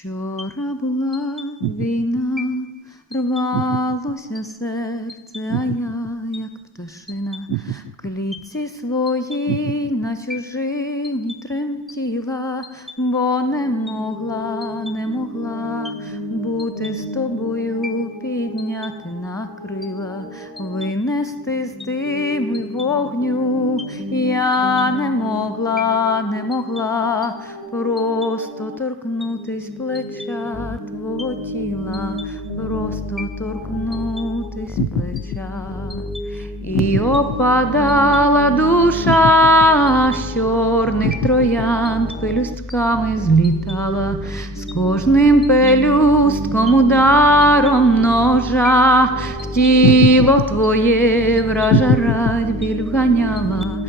Вчора була війна, рвалося серце, а я, як пташина, в клітці своїй на чужині тремтіла, бо не могла, не могла бути з тобою, підняти на крила, винести з диму й вогню. Я не могла, не могла просто торкнутись плеча твого тіла, просто торкнутись плеча. І опадала душа з чорних троянд пелюстками злітала, з кожним пелюстком ударом ножа, в тіло твоє вража радь біль вганяла,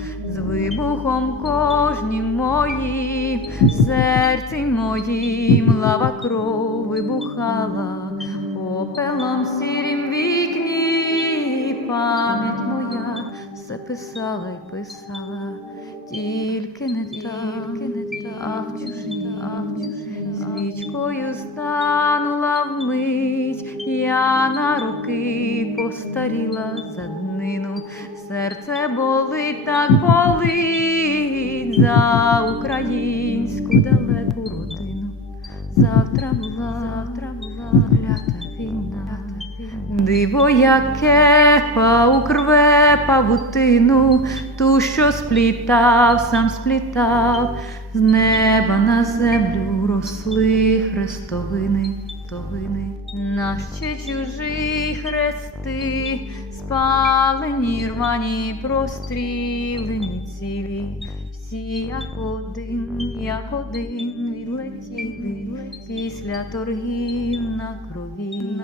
вибухом кожнім моїм, серці моїм лава кров вибухала, попелом сірім вікні, пам'ять моя все писала й писала, тільки не так, тільки не так, а в чужині, а в чужині. Свічкою станула вмить, я на роки постаріла за днину, серце болить, так болить за українську далеку родину. Завтра була, завтра була клята війна. Диво, яке паукрве павутину, ту, що сплітав, сам сплітав, з неба на землю росли хрестовини, товини, наші чужі хрести, спалені, рвані, прострілені цілі. Всі як один, як один відлетіли після торгів на крові,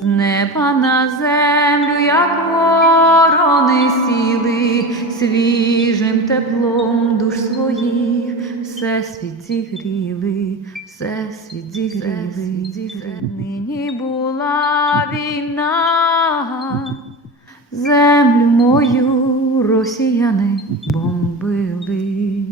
з неба на землю, як ворони сіли, свіжим теплом душ своїх, все світ зігріли, Всесвіт зігрів, Всесвіт нині була війна, землю мою росіяни бомбили.